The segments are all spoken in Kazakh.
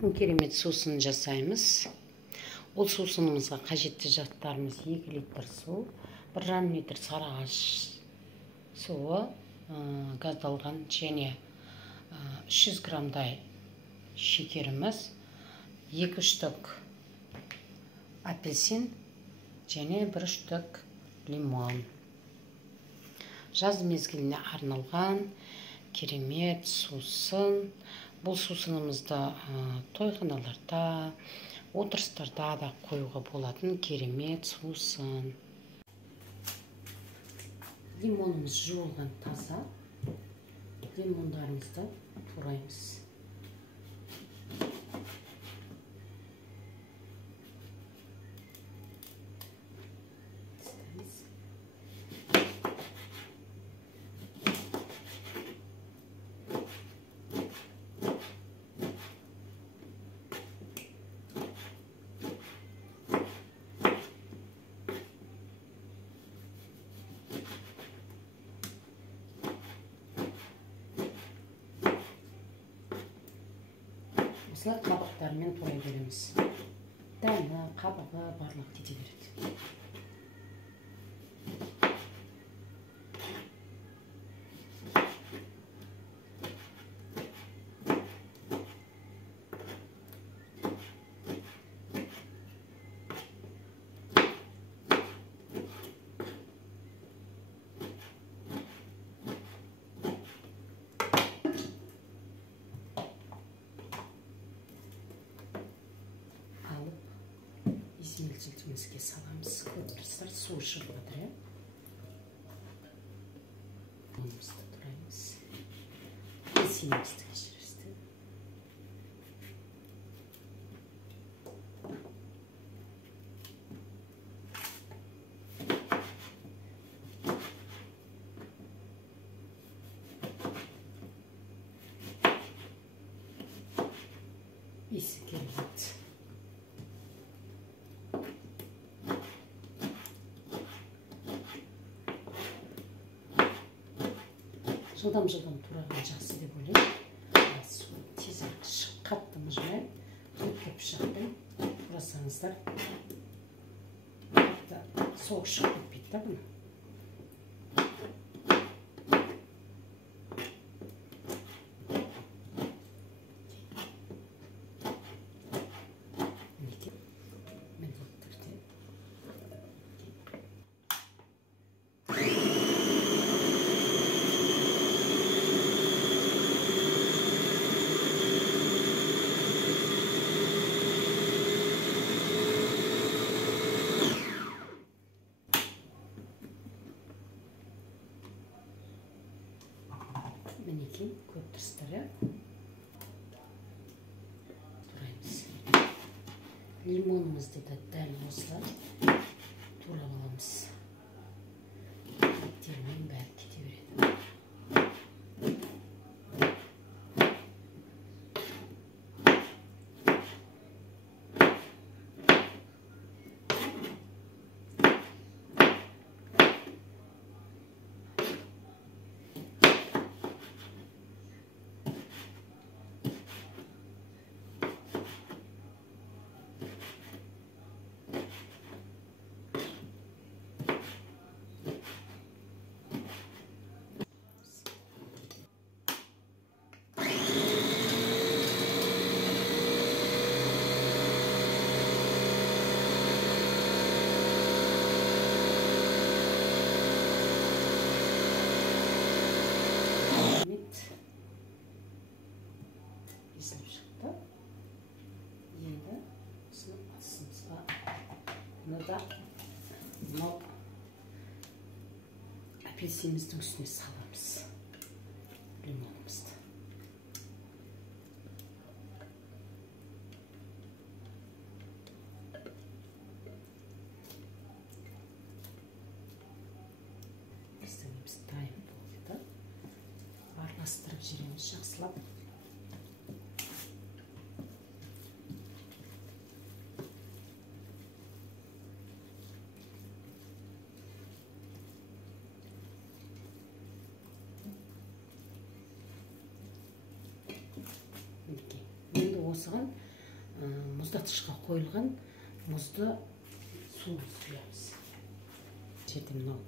Бүгін керемет сусын жасаймыз. Ол сусынымызға қажетті заттарымыз 2 литр су, 1,5 литр сарыағаш суы, газдалған және 300 грамдай шекеріміз, 2 штук апельсин және 1 штук лимон. Жаз мезгіліне арналған керемет сусын. Бұл сусынымызды тойханаларда, отырыстарда да қоюға болатын керемет сусын. Лимонымыз жуылған таза. Лимондарымызды тураймыз. Осылай қабықтарымен турай береміз. Дәні, қабығы барлық кете береді. Измельчителімізге саламыз. Көптірсір су шығып жатыр. Лимонымызды тураймыз. Апельсинімізді кешіресіз. Иісі келеді. Жылдам тураған жақсы деп ойлаймын. Су тез қатты мұжмай, өтке пышақпен турасаңыздар, соғып шығып кетпейді да бұны. Мінекей көптірістері тураймыз. Лимонымызды да дәл осылай турап аламыз. Еттермен бәрі кете береді. Езіліп шықты. Енді осыны астымызға мынау апельсиніміздің үстіне саламыз. Лимонымызды. Біздіңіміз дайын болды. Араластырып жібереміз жақсылап. осыған мұздатқышқа қойылған мұзды суымызды құямыз. Жерде мынау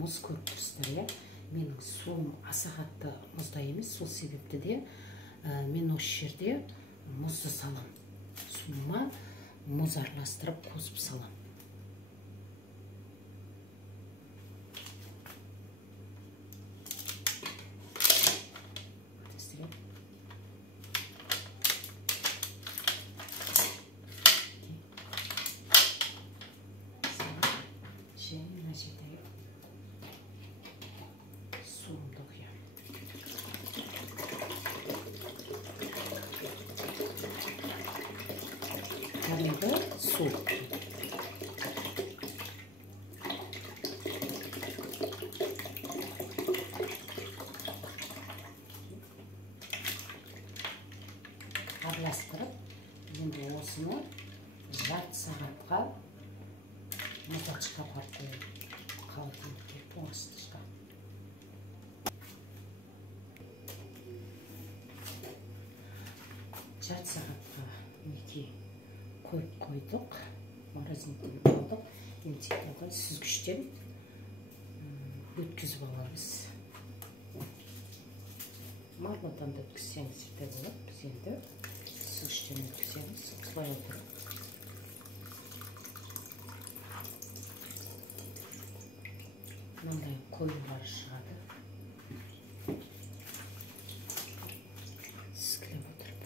мұз көріп тұрсыздар, иә? Менің суым аса қатты мұздай емес, сол себепті де мен осы жерде мұзды салам. Суыма мұз араластырып қосып салам. Мына жерде суымды құямын. Кәдімгі су. Араластырып, енді осыны жарты сағатқа мұздатқышқа апарып қоямын. Қалдырып тоңазытқышқа. Жарты сағатқа неге қойып қойдық. Морозильканы алдық. Енді сүзгіштен өткізіп аламыз. Мармадан да өткізсеңіз де болады. Біз енді сүзгіштен өткіземіз. Солай отырып. Мынандай қойылары шығады. Сүзгілеп отырып.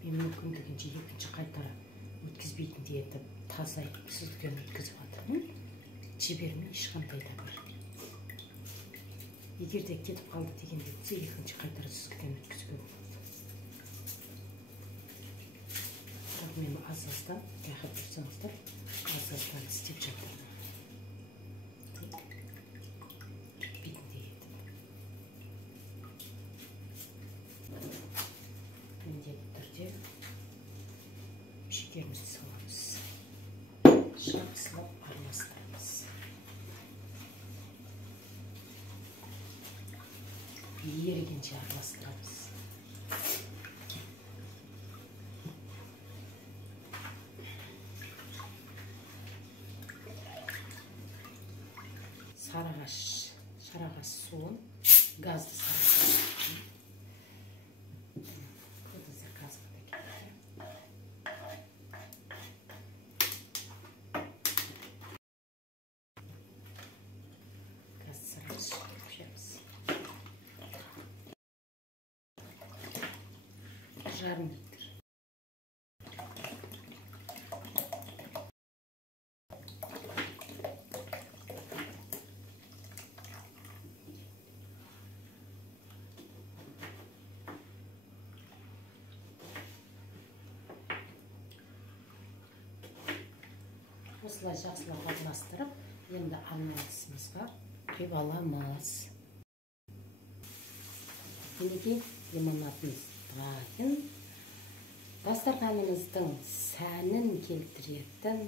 Мен мүмкіндігінше екінші қайтара өткізбейтіндей етіп таза сүзгіден өткізіп жатырмын. Жібермей ешқандай да бір. Егер де кетіп қалды дегенде екінші қайтара сүзгіден өткізуге болады. Бірақ мен аз-аздан, байқап тұрсаңыздар, аз-аздан істеп жатырмын. Мешектерімізді саламыз. Жақсылап араластырамыз. Ерігенше араластырамыз. Шарағаш суын, газды сарағаш. Жарым литр. Осылай жақсылап араластырып, енді арнайысымызға құйып аламыз. Енді лимонадымыз дайын. Дастарханымыздың сәнін келтіретін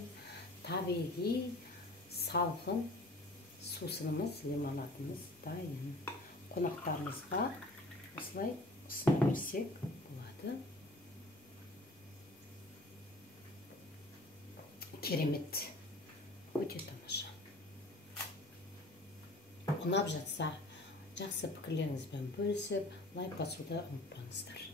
табиғи салқын сусынымыз, лимонадымыз дайын. Қонақтарымызға осылай ұсына берсек болады. керемет, өте тамаша. Ұнап жатса жақсы пікірлеріңізбен бөлісіп лайк басуды ұмытпаңыздар.